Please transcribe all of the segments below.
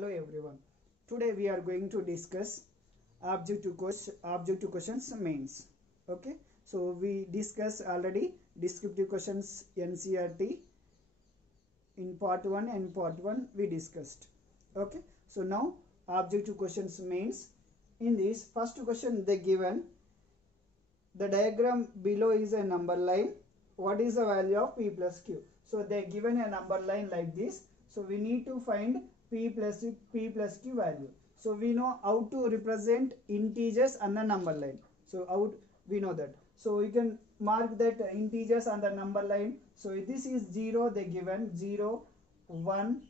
Hello everyone. Today we are going to discuss objective questions mains. Okay. So we discussed already descriptive questions NCERT in part 1 and part 1 we discussed. Okay. So now objective questions mains. In this first question they given the diagram below is a number line. What is the value of P plus Q? So they given a number line like this. So we need to find P plus Q value. So we know how to represent integers on the number line. So how we know that. So you can mark that integers on the number line. So this is 0, they given 0, 1,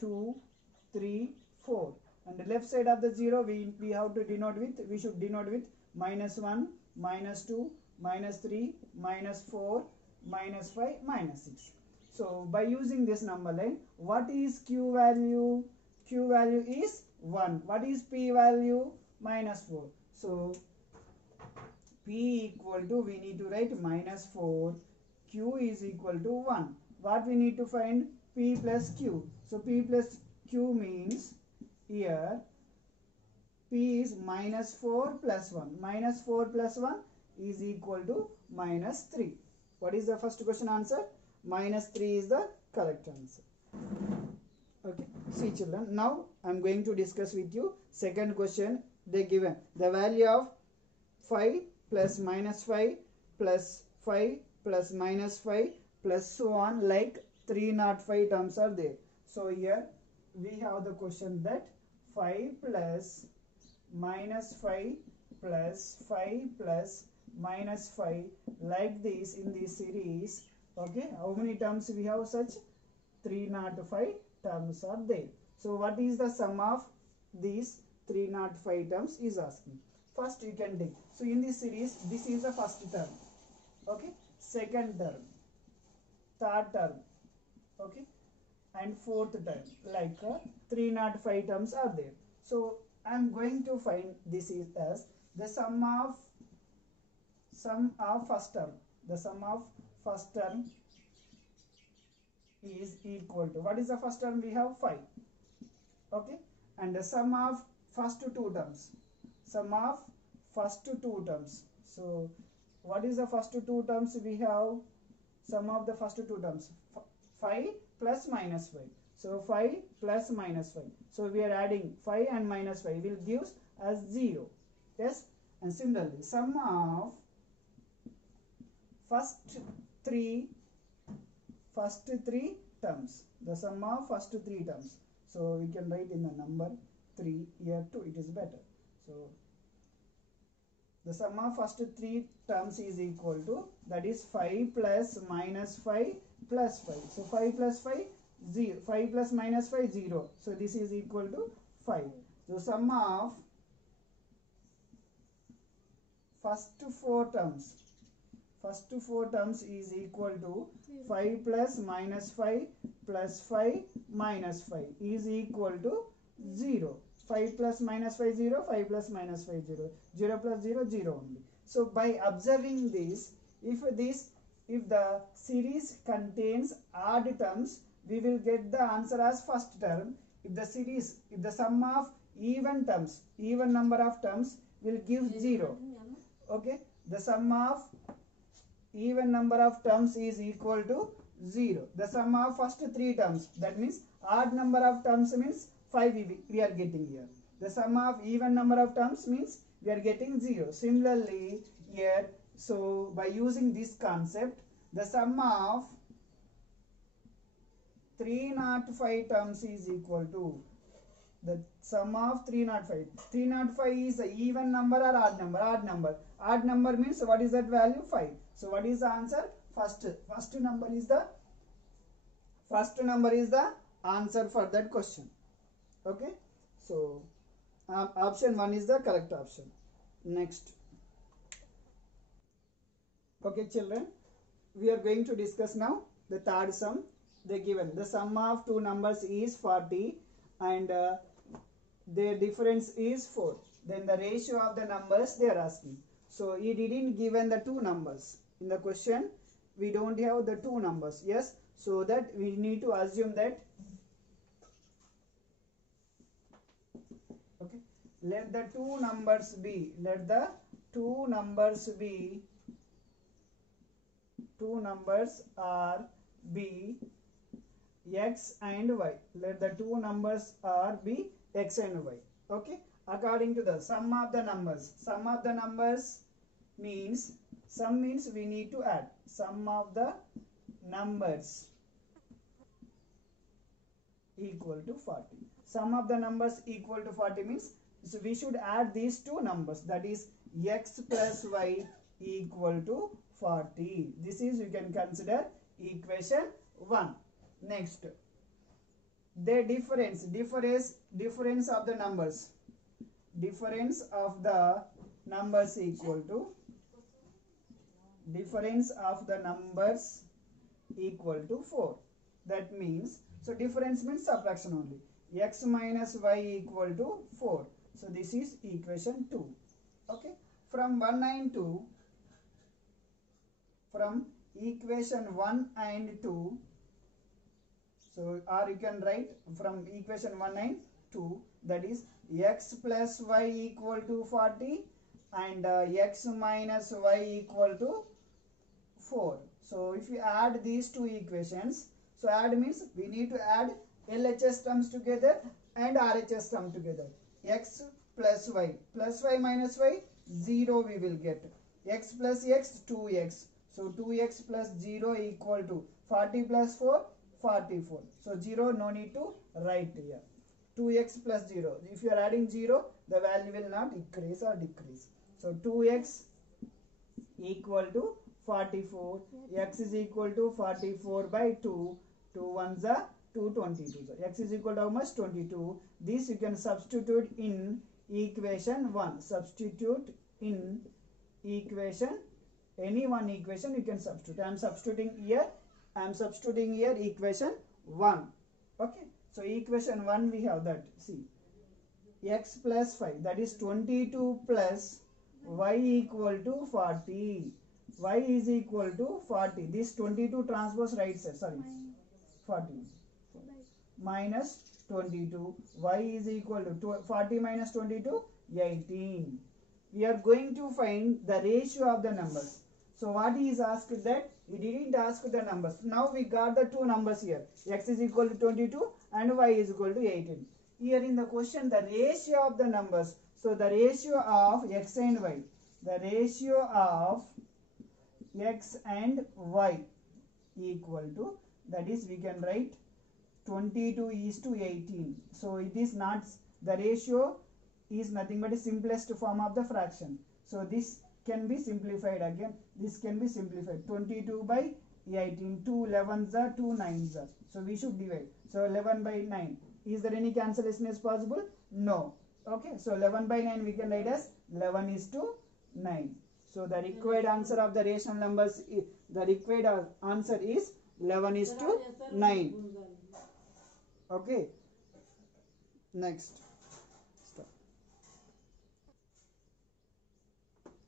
2, 3, 4. And the left side of the 0 we have to denote with, we should denote with -1, -2, -3, -4, -5, -6. So by using this number line, what is Q value? Q value is 1. What is P value? -4. So P equal to, we need to write -4. Q is equal to 1. What we need to find? P plus Q. So P plus Q means here P is -4 plus 1. -4 plus 1 is equal to -3. What is the first question answer? -3 is the correct answer. Okay. See children, now I am going to discuss with you second question. They given the value of 5 plus -5 plus 5 plus -5 plus so on, like 305 terms are there. So here we have the question that 5 plus -5 plus 5 plus -5 like this in this series. Okay, how many terms we have? Such 305 terms are there. So what is the sum of these 305 terms is asking. First you can take. So in this series, this is the first term. Okay, second term, third term, okay, and fourth term. Like 305 terms are there. So I am going to find this is as the sum of first term. The sum of first term is equal to, what is the first term? We have 5. Okay, and the sum of first two terms. Sum of first two terms. So what is the first two terms? We have sum of the first two terms, 5 plus -5. So 5 plus -5. So we are adding 5 and -5 will give us 0. Yes, and similarly sum of first three terms. The sum of first 3 terms. So we can write in the number 3 here too. It is better. So the sum of first 3 terms is equal to, that is 5 plus -5 plus 5. So 5 plus 5, 0. 5 plus -5, 0. So this is equal to 5. So sum of first 4 terms. First 4 terms is equal to 5 plus -5 plus 5 -5 is equal to 0. 5 plus -5, 0. 5 plus -5, 0. 0 plus 0, 0 only. So by observing this, if the series contains odd terms, we will get the answer as first term. If the sum of even terms, even number of terms will give 0. Okay, the sum of even number of terms is equal to 0. The sum of first 3 terms, that means odd number of terms means 5 we are getting here. The sum of even number of terms means we are getting 0. Similarly here, so by using this concept, the sum of 305 terms is equal to the sum of 305. 305 is an even number or odd number? Odd number. Odd number means what is that value? 5. So what is the answer? First number is the answer for that question. Okay. So option 1 is the correct option. Next. Okay children, we are going to discuss now the third sum. They given the sum of two numbers is 40 and their difference is 4. Then the ratio of the numbers they are asking. So he didn't given the two numbers. In the question we don't have the two numbers. Yes, so that we need to assume that let the two numbers be, let the two numbers be, two numbers are be x and y. Let the two numbers are be x and y. Okay, according to the sum of the numbers. Sum of the numbers means, sum means we need to add. Sum of the numbers equal to 40. Sum of the numbers equal to 40 means, so we should add these two numbers, that is x plus y equal to 40. This is, you can consider equation 1. Next, the difference of the numbers. Difference of the numbers equal to, difference of the numbers equal to 4. That means, so difference means subtraction only. X minus y equal to 4. So this is equation 2. Okay. From 1 and 2, from equation 1 and 2, so or you can write from equation 1 and 2, that is x plus y equal to 40 and x minus y equal to 4. So if you add these two equations, so add means we need to add LHS terms together and RHS term together. X plus y minus y 0 we will get. X plus x 2x. So 2x plus 0 equal to 40 plus 4 44. So 0 no need to write here. 2x plus 0. If you are adding 0, the value will not increase or decrease. So 2x equal to 44. X is equal to 44 by 2. 2 ones are 2, 22. So x is equal to how much? 22. This you can substitute in equation 1. Substitute in equation, any one equation you can substitute. I am substituting here equation 1. Okay. So equation 1 we have that. See, x plus 5, that is 22 plus y equal to 40. Y is equal to 40. This 22 transpose right side. Sorry. 40 minus 22. Y is equal to 40 minus 22, 18. We are going to find the ratio of the numbers. So what he is asked that? He didn't ask the numbers. Now we got the two numbers here. X is equal to 22 and y is equal to 18. Here in the question, the ratio of the numbers. So the ratio of x and y. The ratio of x and y equal to, that is we can write 22 is to 18. So it is not, the ratio is nothing but a simplest form of the fraction. So this can be simplified again. This can be simplified. 22 by 18. 2 11s are 2 9s are. So we should divide. So 11 by 9. Is there any cancellation is possible? No. Okay. So 11 by 9 we can write as 11 is to 9. So the required answer of the rational numbers, the required answer is 11 is to 9. Okay. Next. Stop.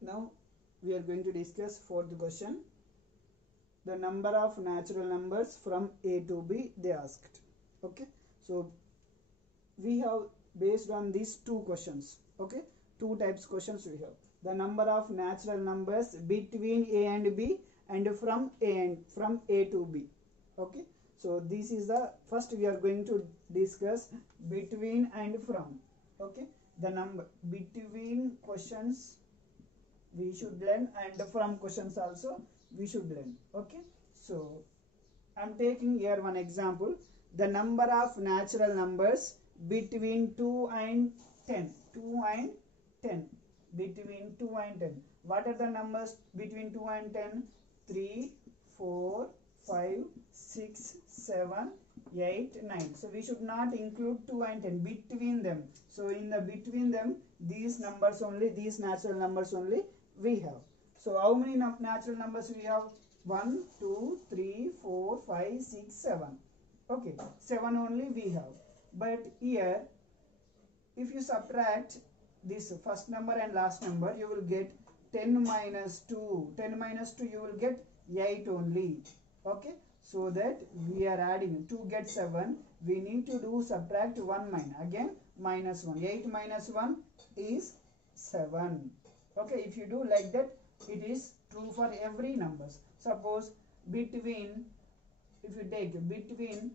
Now we are going to discuss fourth question. The number of natural numbers from A to B they asked. Okay. So we have based on these two questions. Okay. Two types questions we have. The number of natural numbers between A and B and from A to B. Okay. So this is the first we are going to discuss between and from. Okay. The number between questions we should learn and from questions also we should learn. Okay. So I am taking here one example. The number of natural numbers between 2 and 10. 2 and 10. Between 2 and 10. What are the numbers between 2 and 10? 3, 4, 5, 6, 7, 8, 9. So we should not include 2 and 10 between them. So in the between them, these numbers only, these natural numbers only we have. So how many natural numbers we have? 1, 2, 3, 4, 5, 6, 7. Okay, 7 only we have. But here, if you subtract this first number and last number, you will get 10 minus 2. 10 minus 2 you will get 8 only. Okay. So that we are adding 2 get 7, we need to do subtract 1 minus, again minus 1. 8 minus 1 is 7. Okay, if you do like that, it is true for every numbers. Suppose between, if you take between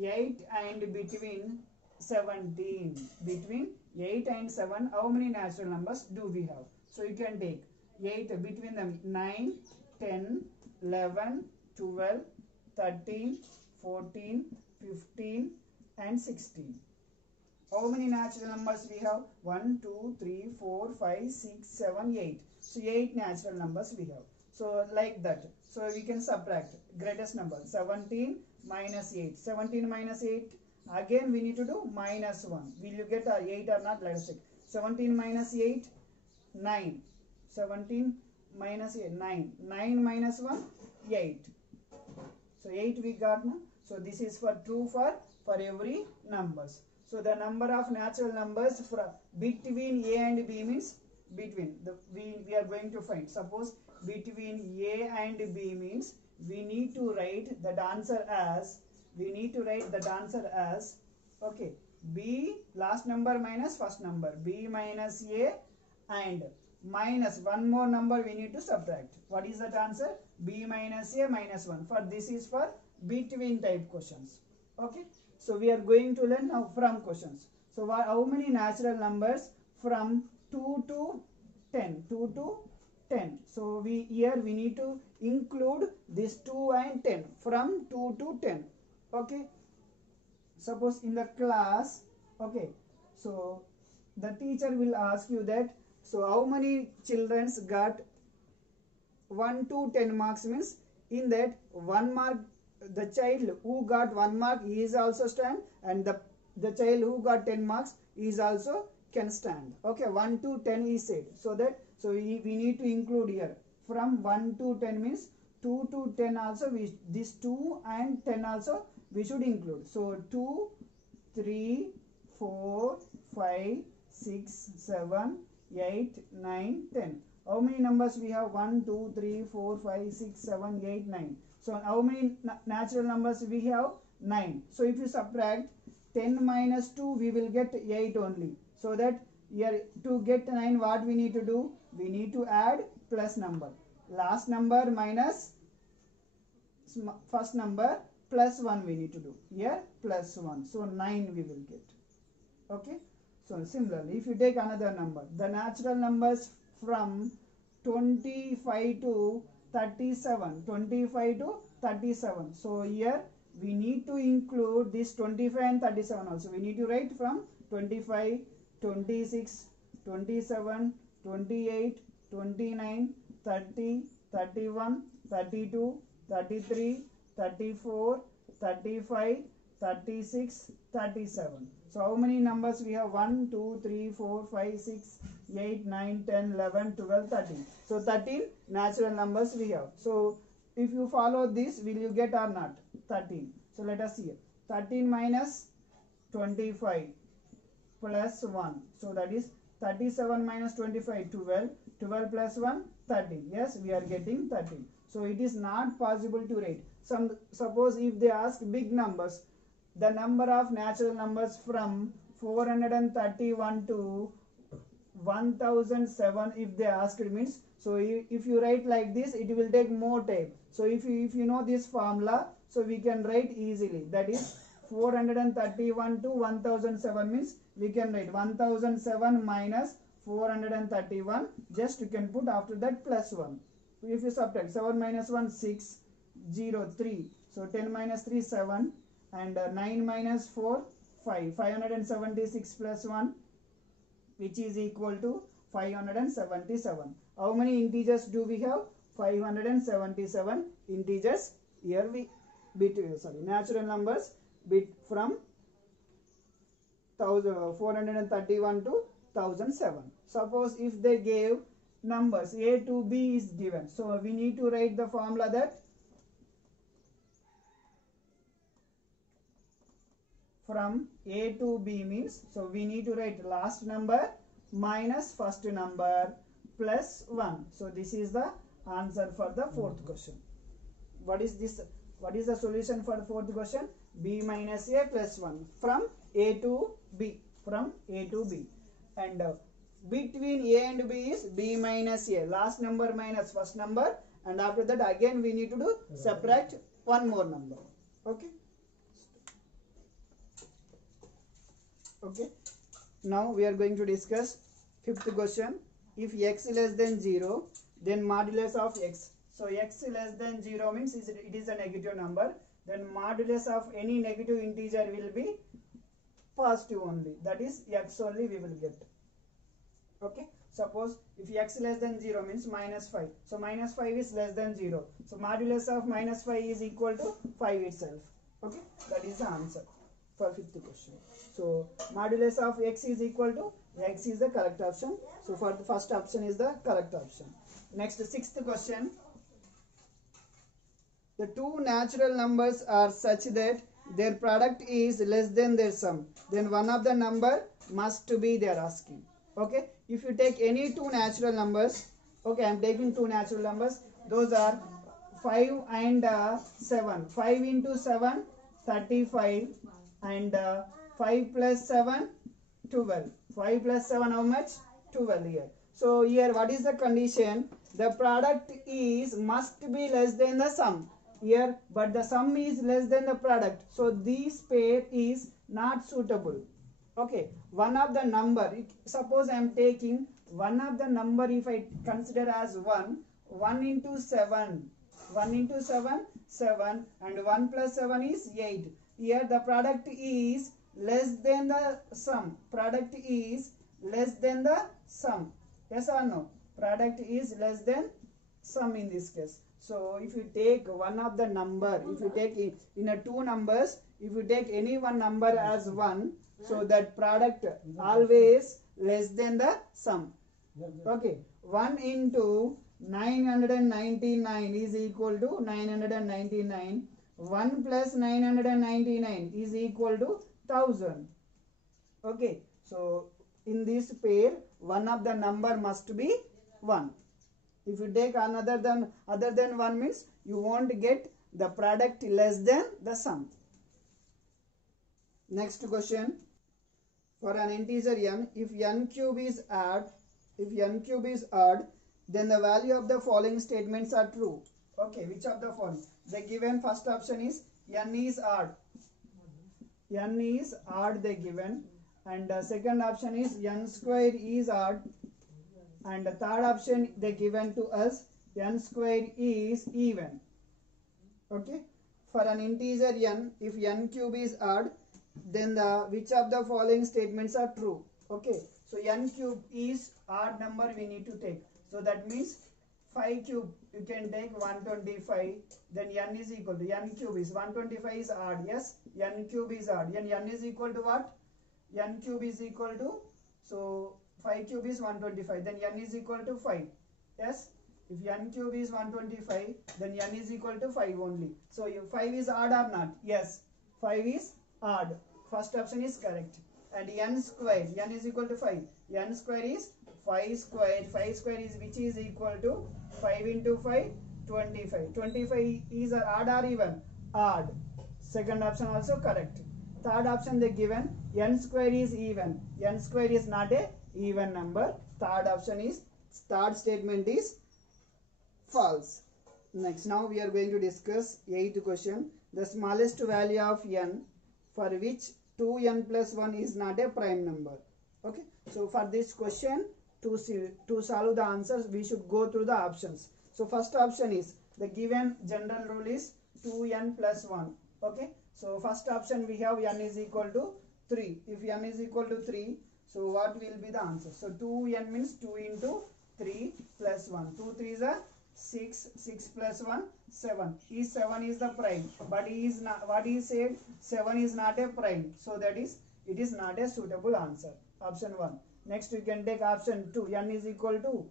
8 and between 17, between 8 and 7, how many natural numbers do we have? So you can take 8 between them, 9, 10, 11, 12, 13, 14, 15 and 16. How many natural numbers we have? 1, 2, 3, 4, 5, 6, 7, 8. So 8 natural numbers we have. So like that. So we can subtract greatest number, 17 minus 8. 17 minus 8. Again we need to do minus 1. Will you get 8 or not? Let us check. 17 minus 8, 9. 17 minus 8, 9. 9 minus 1, 8. So 8 we got now. So this is for true for every numbers. So the number of natural numbers for between A and B means between. We are going to find. Suppose between A and B means we need to write that answer as, okay, B last number minus first number, B minus A and minus one more number we need to subtract. What is that answer? B minus A minus 1. For this is for between type questions. Okay. So we are going to learn now from questions. So how many natural numbers from 2 to 10? 2 to 10. So here we need to include this 2 and 10, from 2 to 10. Okay. Suppose in the class, okay, so the teacher will ask you that, so how many children got 1 to 10 marks, means in that 1 mark, the child who got 1 mark he is also stand, and the child who got 10 marks is also can stand. Okay, 1 to 10 is said. So that, so we need to include here from 1 to 10 means 2 to 10 also, this 2 and 10 also we should include. So 2, 3, 4, 5, 6, 7, 8, 9, 10. How many numbers we have? 1, 2, 3, 4, 5, 6, 7, 8, 9. So how many natural numbers we have? 9. So if you subtract 10 minus 2, we will get 8 only. So that here to get 9, what we need to do? We need to add plus number. Last number minus first number plus 1 we need to do. Here plus 1. So 9 we will get. Okay. So similarly, if you take another number, the natural numbers from 25 to 37. 25 to 37. So here we need to include this 25 and 37 also. We need to write from 25, 26, 27, 28, 29, 30, 31, 32, 33, 34, 35, 36, 37. So how many numbers we have? 1, 2, 3, 4, 5, 6, 8, 9, 10, 11, 12, 13. So 13 natural numbers we have. So if you follow this, will you get or not? 13. So let us see. 13 minus 25 plus 1. So that is 37 minus 25, 12. 12 plus 1, 13. Yes, we are getting 13. So it is not possible to write. Suppose if they ask big numbers, the number of natural numbers from 431 to 1007, if they asked, means, so if you write like this, it will take more time. So if you know this formula, so we can write easily. That is 431 to 1007 means we can write 1007 minus 431. Just you can put after that plus 1. If you subtract 7 minus 1, 6, 0, 3. So 10 minus 3, 7. And 9 minus 4, 5. 576 plus 1, which is equal to 577. How many integers do we have? 577 integers. Here we natural numbers from 431 to 1007. Suppose if they gave numbers A to B is given. So we need to write the formula that from A to B means, so we need to write last number minus first number plus 1. So this is the answer for the fourth question. What is this? What is the solution for the fourth question? b minus a plus 1 from a to b, from a to b, and between a and b is b minus a, last number minus first number, and after that again we need to do subtract one more number. Okay. Okay. Now we are going to discuss fifth question. If x less than 0, then modulus of x. So x less than 0 means it is a negative number. Then modulus of any negative integer will be positive only. That is x only we will get. Okay. Suppose if x less than 0 means minus 5. So minus 5 is less than 0. So modulus of minus 5 is equal to 5 itself. Okay. That is the answer for fifth question. So modulus of x is equal to, x is the correct option. So for the first option is the correct option. Next, sixth question. The two natural numbers are such that their product is less than their sum. Then one of the number must be, they are asking. Okay. If you take any two natural numbers, okay, I am taking two natural numbers. Those are 5 and 7. 5 into 7, 35. And 5 plus 7, 12. 5 plus 7, how much? 12 here. So here what is the condition? The product is must be less than the sum here, but the sum is less than the product. So this pair is not suitable. Okay, one of the number, suppose I am taking one of the number, if I consider as 1 into 7. 1 into 7, 7, and 1 plus 7 is 8. Here the product is less than the sum. Product is less than the sum. Yes or no? Product is less than sum in this case. So if you take one of the number, if you take in a two numbers, if you take any one number as 1, so that product always less than the sum. Okay. 1 into 999 is equal to 999. 1 plus 999 is equal to 1000. Okay. So in this pair, one of the number must be 1. If you take other than 1 means you won't get the product less than the sum. Next question. For an integer n, if n cube is odd, then the value of the following statements are true. Okay, which of the following? The given first option is n is odd. N is odd they given. And the second option is n square is odd. And the third option they given to us, n square is even. Okay. For an integer n, if n cube is odd, then which of the following statements are true? Okay. So n cube is odd number we need to take. So that means 5 cube you can take 125. Then n is equal to, n cube is 125 is odd. Yes. N cube is odd. And n is equal to what? N cube is equal to, so 5 cube is 125. Then n is equal to 5. Yes. If n cube is 125, then n is equal to 5 only. So 5 is odd or not? Yes. 5 is odd. First option is correct. And n square, n is equal to 5. N square is 5 square. 5 square is which is equal to 5 into 5, 25. 25 is odd or even? Odd. Second option also correct. Third option they given, n square is even. N square is not a even number. Third option is, third statement is false. Next, now we are going to discuss 8th question. The smallest value of n for which 2n plus 1 is not a prime number. Okay. So for this question, to solve the answers, we should go through the options. So first option is, the given general rule is 2n plus 1. Okay. So first option we have n is equal to 3. If n is equal to 3, so what will be the answer? So 2n means 2 into 3 plus 1. 2 3 is a 6. 6 plus 1, 7. Is 7 is the prime. But he is not, what he said, 7 is not a prime. So that is, it is not a suitable answer. Option 1. Next we can take option 2. N is equal to,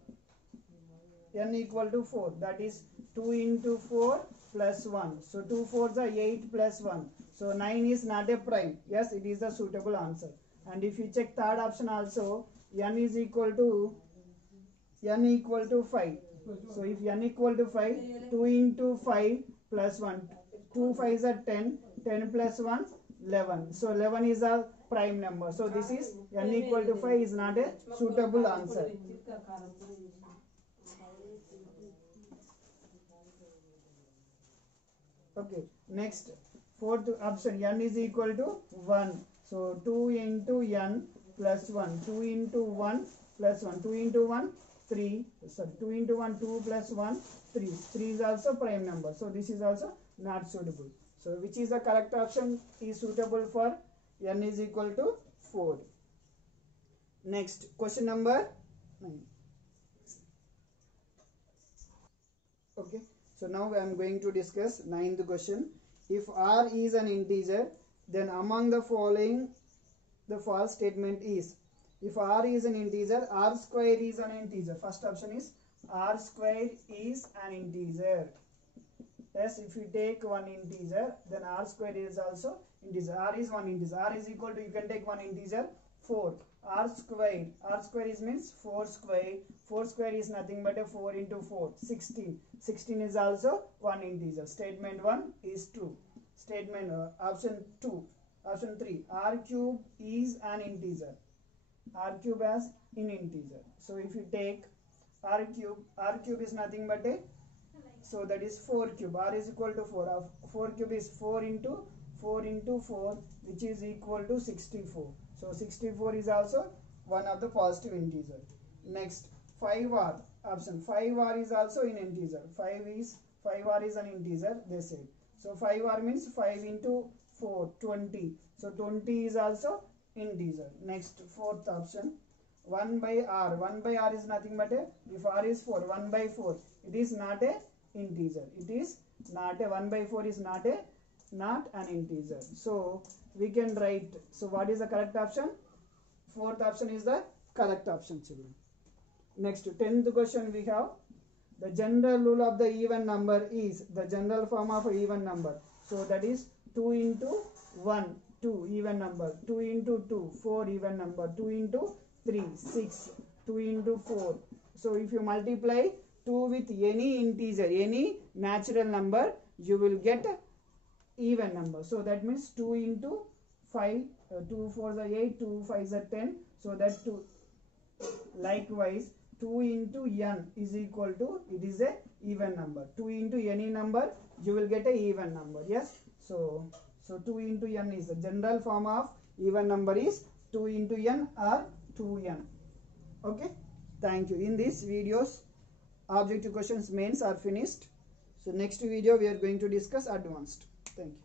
n equal to 4. That is 2 into 4 plus 1. So 2 4s are 8 plus 1. So 9 is not a prime. Yes, it is a suitable answer. And if you check third option also, n is equal to 5. So if n equal to 5, 2 into 5 plus 1. 2 5s are 10. 10 plus 1, 11. So 11 is a prime number. So this is n equal to 5 is not a suitable answer. Okay, next fourth option, n is equal to 1. So 2 into n plus 1, 2 into 1 plus 1, 2 into 1, 3. Sorry, 2 into 1, 2 plus 1, 3. 3 is also prime number. So this is also not suitable. So which is the correct option is suitable for n is equal to 4. Next, question number 9. Okay, so now I am going to discuss 9th question. If r is an integer, then among the following the false statement is. If r is an integer, r square is an integer. First option is r square is an integer. Yes, if you take one integer, then r square is also integer. R is one integer. R is equal to, you can take one integer, 4. R square is means 4 square. 4 square is nothing but a 4 into 4, 16. 16 is also one integer. Statement 1 is true. Statement option 2. Option 3, r cube is an integer. R cube as in integer. So if you take r cube is nothing but a, so that is 4 cube. R is equal to 4. 4 cube is 4 into 4, which is equal to 64. So 64 is also one of the positive integer. Next, 5r option. 5r is also in integer. 5r is an integer, they said. So 5r means 5 into 4, 20. So 20 is also integer. Next, fourth option, 1 by r. 1 by r is nothing but a, if r is 4, 1 by 4, it is not a integer. It is not a, 1 by 4 is not an integer. So we can write, so what is the correct option? Fourth option is the correct option, children. Next, 10th question we have, the general rule of the even number is, the general form of an even number. So that is 2 into 1, 2 even number, 2 into 2, 4 even number, 2 into 3, 6, 2 into 4. So if you multiply 2 with any integer, any natural number, you will get even number. So that means 2 into 5, 2 4 is 8, 2 5 is 10. So that 2. Likewise, 2 into n is equal to, it is a even number. 2 into any number, you will get a even number. Yes. So 2 into n is the general form of even number is 2 into n or 2n. Okay. Thank you. In this videos, objective questions mains are finished. So next video we are going to discuss advanced. Thank you.